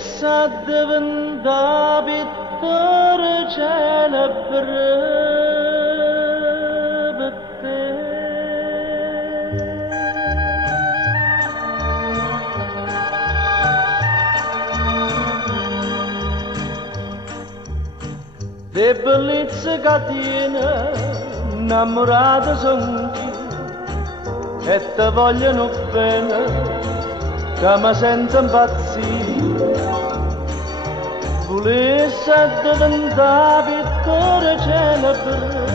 sa diventa pittore celebre per te. Le bellezze che tiene innamorate sono io e te vogliono bene che mi sento impazzire. Volesse diventare pittore celebre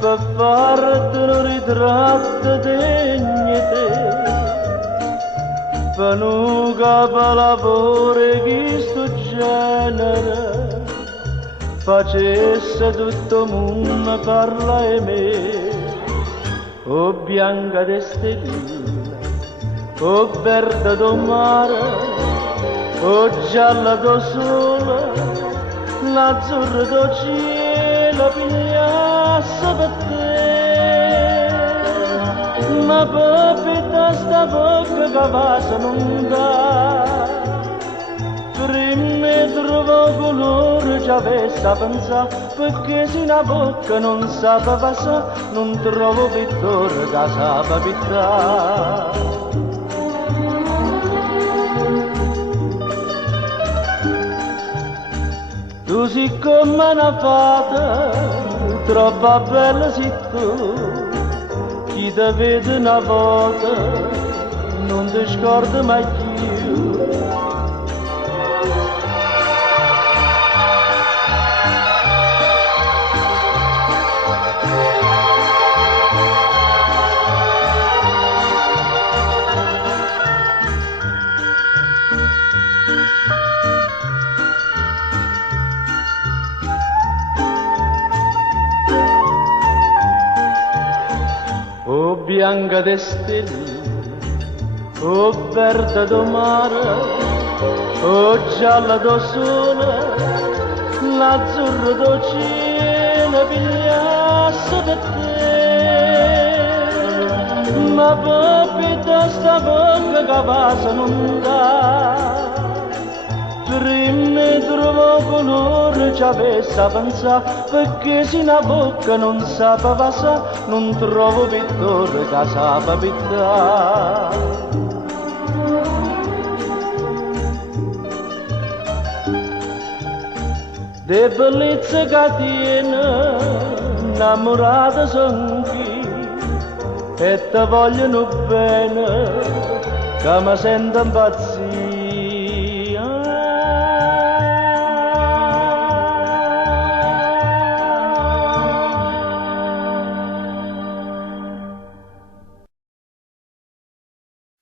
per farti un ritratto degno di te, per un capolavoro che sto genere facesse tutto il mondo parla e me. O bianca de stellina, o verde do mare, o gialla do sole, l'azzurro do cielo pigliasse per te. Ma papita sta bocca che va se non dà, prima trovo colore già avesse a pensare, perché se una bocca non sapeva passare, non trovo pittore che sapeva pittare. Tu sei come una fata, troppo bella sei tu, chi ti vede una volta non ti scorda mai più. O bianca de stelle, o verde do mare, o gialla do sole, l'azzurro do cielo pigliasse per te. Ma papita sta bocca che va se non dà, prima trovo colore ci avesse a pensare, perché se una bocca non sapeva passare, non trovo pittore che sapeva pittare. De bellezze che tiene innamorate sono io e te vogliono bene che mi sento impazzire.